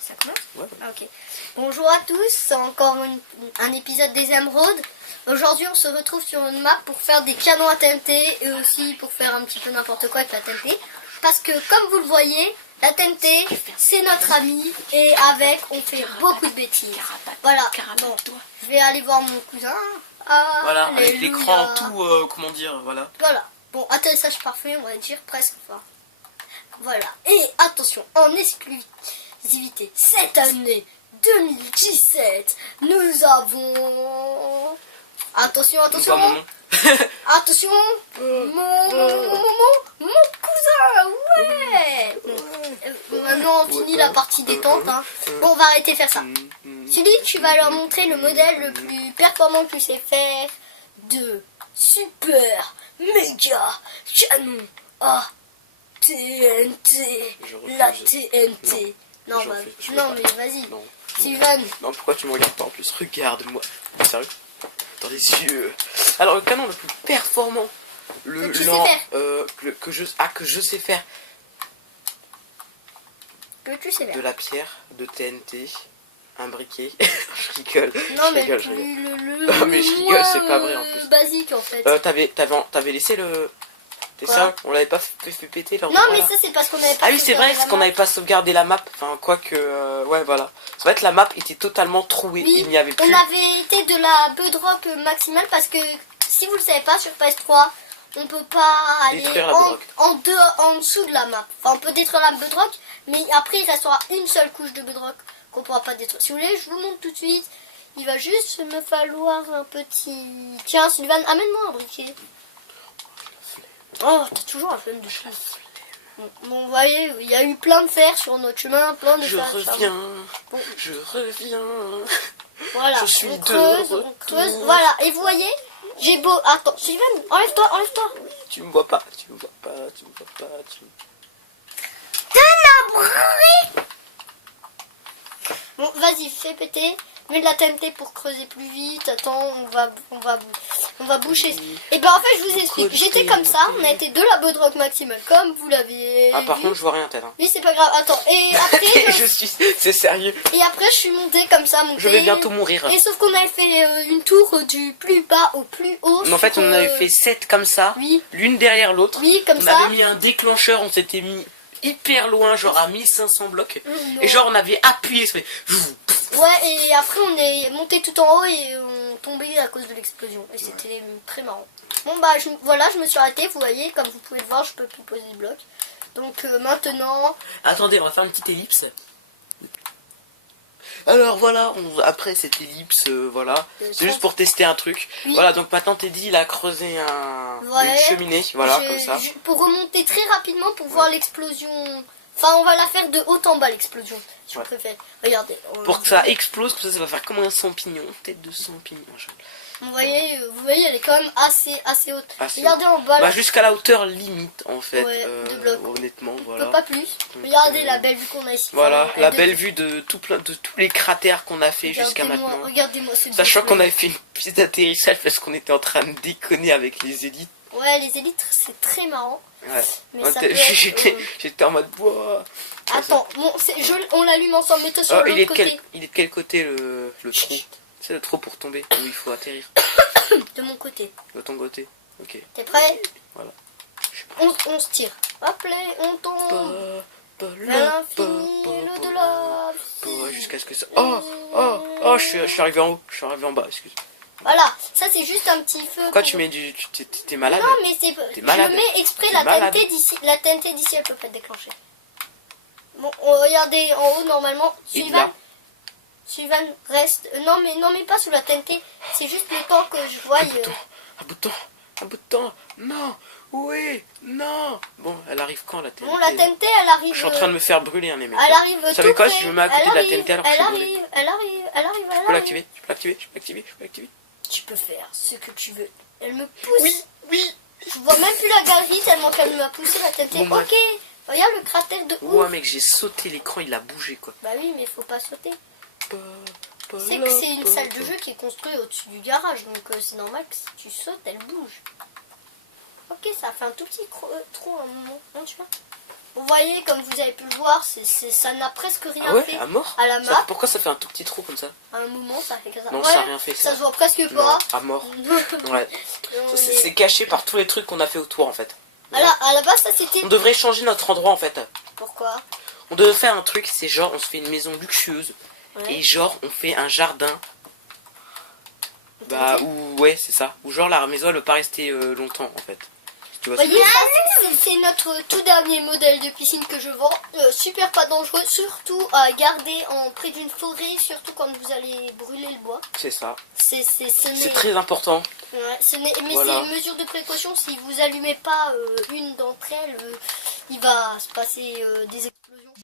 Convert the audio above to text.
Ça commence? Ouais. Ah, ok. Bonjour à tous, c'est encore un épisode des Emeraudes. Aujourd'hui on se retrouve sur une map pour faire des canons à TNT et aussi pour faire un petit peu n'importe quoi avec la TNT. Parce que comme vous le voyez, la TNT c'est notre ami et avec on fait beaucoup de bêtises. Voilà, bon, je vais aller voir mon cousin. Voilà, avec Alléluia. l'écran tout, comment dire, voilà. Voilà, bon, atterrissage parfait, on va dire presque. Enfin, voilà, et attention, en exclusivité, cette année 2017, nous avons... Attention, attention, Pas mon nom. attention, mon cousin, ouais. Bon, maintenant on finit la partie détente, hein. Bon, on va arrêter de faire ça. Sully, tu vas leur montrer le modèle le plus performant que tu sais faire de super méga canon à TNT. Je refuse. La TNT. Non, Je bah, refuse, je veux non pas. mais vas-y. Non. Sylvain, Non, pourquoi tu me regardes pas en plus? Regarde-moi. Sérieux? Dans les yeux. Alors, le canon le plus performant. Que tu sais faire. Que je sais faire. que tu sais De faire. la pierre, de TNT, un briquet. Je rigole. Non je mais rigole, plus je rigole. le Mais je rigole, moins, c'est pas vrai, en plus. basique en fait. T'avais laissé le... C'est Quoi? ça? On l'avait pas fait péter lors Non de... mais voilà. ça c'est parce qu'on avait pas Ah oui, c'est vrai, sauvegardé parce la qu'on map. n'avait pas sauvegardé la map. Enfin, quoique... ouais, voilà. En fait, la map était totalement trouée. Oui, Il n'y avait plus... on avait été de la bedrock maximale parce que si vous le savez pas sur PS3, on peut pas aller Détruire la bedrock. en dessous de la map. Enfin, on peut détruire la bedrock, mais après il restera une seule couche de bedrock qu'on pourra pas détruire. Si vous voulez, je vous le montre tout de suite. Il va juste me falloir un petit... Tiens, Sylvain, amène-moi un briquet. Oh, t'as toujours un flemme de chou. Bon, vous voyez, il y a eu plein de fer sur notre chemin, plein de Je fer. reviens. Bon. Je reviens. Voilà, Je suis on de creuse, on retour. creuse. Voilà, et vous voyez, j'ai beau... Attends, Sylvain, enlève-toi, enlève-toi. Tu me vois pas. Tu me vois pas. Tu me vois pas. Bon, vas-y, fais péter. Mets de la TNT pour creuser plus vite. Attends, on va boucher. Et ben en fait, je vous explique. J'étais comme ça, on a été de la bedrock maximale, comme vous l'avez Ah, par vu. contre, je vois rien, tête. Hein. Oui, c'est pas grave. Attends, et après, je suis... C'est sérieux. et après, je suis montée comme ça, montée. Je vais bientôt mourir. Et sauf qu'on avait fait une tour du plus bas au plus haut. Mais en fait, on avait fait 7 comme ça. Oui. L'une derrière l'autre. Oui, comme on ça. avait mis un déclencheur, on s'était mis hyper loin, genre à 1500 blocs. Non. Et genre, on avait appuyé. Ça fait... Ouais, et après on est monté tout en haut et on tombait à cause de l'explosion. Et c'était très marrant. Bon bah voilà, je me suis arrêtée, vous voyez, comme vous pouvez le voir, je peux plus poser de blocs. Donc maintenant... Attendez, on va faire une petite ellipse. Alors voilà, après cette ellipse, voilà, c'est juste pour tester un truc. Oui. Voilà, donc maintenant Teddy il a creusé Ouais. une cheminée, voilà, comme ça. Pour remonter très rapidement pour voir l'explosion... Enfin, on va la faire de haut en bas l'explosion, si vous préférez. Regardez. Pour que ça explose, comme ça va faire comme un champignon, tête de champignon. Vous voyez, elle est quand même assez haute. Assez Regardez en bas. Bah, Là. jusqu'à la hauteur limite, en fait, Ouais, de blocs. honnêtement, On voilà. peut pas plus. Regardez la belle vue qu'on a ici. Voilà, Enfin, la elle belle vue de tous les cratères qu'on a fait jusqu'à Regardez-moi- maintenant. Regardez-moi ce Sachant beau qu'on fleuve. avait fait une piste d'atterrissage parce qu'on était en train de déconner avec les élites. Ouais, les élytres, c'est très marrant. Ouais. Mais ça peut être, J'étais en mode bois. Attends, bon, on l'allume ensemble, mets-toi sur il l'autre est côté. il est de quel côté le trou? C'est le trou pour tomber où il faut atterrir. De mon côté. De ton côté. Ok. T'es prêt? Voilà. On se tire. Hop là, on tombe. Vers l'infini et l'au-delà. Jusqu'à ce que ça... Oh, je suis arrivé en haut. Je suis arrivé en bas, excuse. Voilà, ça c'est juste un petit feu. Pourquoi pour- tu mets du... T'es malade? Non, mais c'est... T'es malade. Je mets exprès T'es la malade. TNT d'ici. La TNT d'ici, elle peut pas être déclenchée. Bon, regardez en haut, normalement. Et de Sylvain, là? Sylvain reste... Non, mais pas sous la TNT. C'est juste le temps que je voie... Un bout de temps. Non. Oui. Non. Bon, elle arrive quand la TNT? Bon, la TNT, elle arrive... Je suis en train de me faire brûler, hein, les mecs. Elle arrive Vous tout savez quoi, près. si je me mets à côté Elle de la arrive, TNT alors que je suis brûlé. elle arrive. Je peux l'activer? Je peux l'activer? Tu peux faire ce que tu veux. Elle me pousse. Oui. Je vois même plus la galerie tellement qu'elle m'a poussé la TNT. Bon, bref. Ok, regarde le cratère de ouf. Ouais, mec, j'ai sauté l'écran, il a bougé, quoi. Bah oui, mais faut pas sauter. C'est que c'est une salle de jeu qui est construite au-dessus du garage, donc c'est normal que si tu sautes, elle bouge. Ok, ça a fait un tout petit trou à un moment. tu vois. Vous voyez, comme vous avez pu le voir, ça n'a presque rien Ah ouais, fait à mort à la map. Pourquoi ça fait un tout petit trou comme ça? À un moment, ça fait comme ça. Non, Ouais, ça a rien fait. ça se voit presque Non, pas. à mort. Ouais. Non, C'est caché par tous les trucs qu'on a fait autour en fait. à la base, ça c'était... On devrait changer notre endroit en fait. Pourquoi? On devrait faire un truc, c'est genre on se fait une maison luxueuse. Ouais. Et genre on fait un jardin. Bah, Ou ouais, c'est ça. Ou genre la maison elle peut pas rester longtemps en fait. Tu vois vous voyez, ça, c'est notre tout dernier modèle de piscine que je vends. Super pas dangereux, surtout à garder près d'une forêt, surtout quand vous allez brûler le bois. C'est ça. C'est Très important. Ouais, mais Voilà. c'est une mesure de précaution. Si vous allumez pas une d'entre elles, il va se passer des explosions.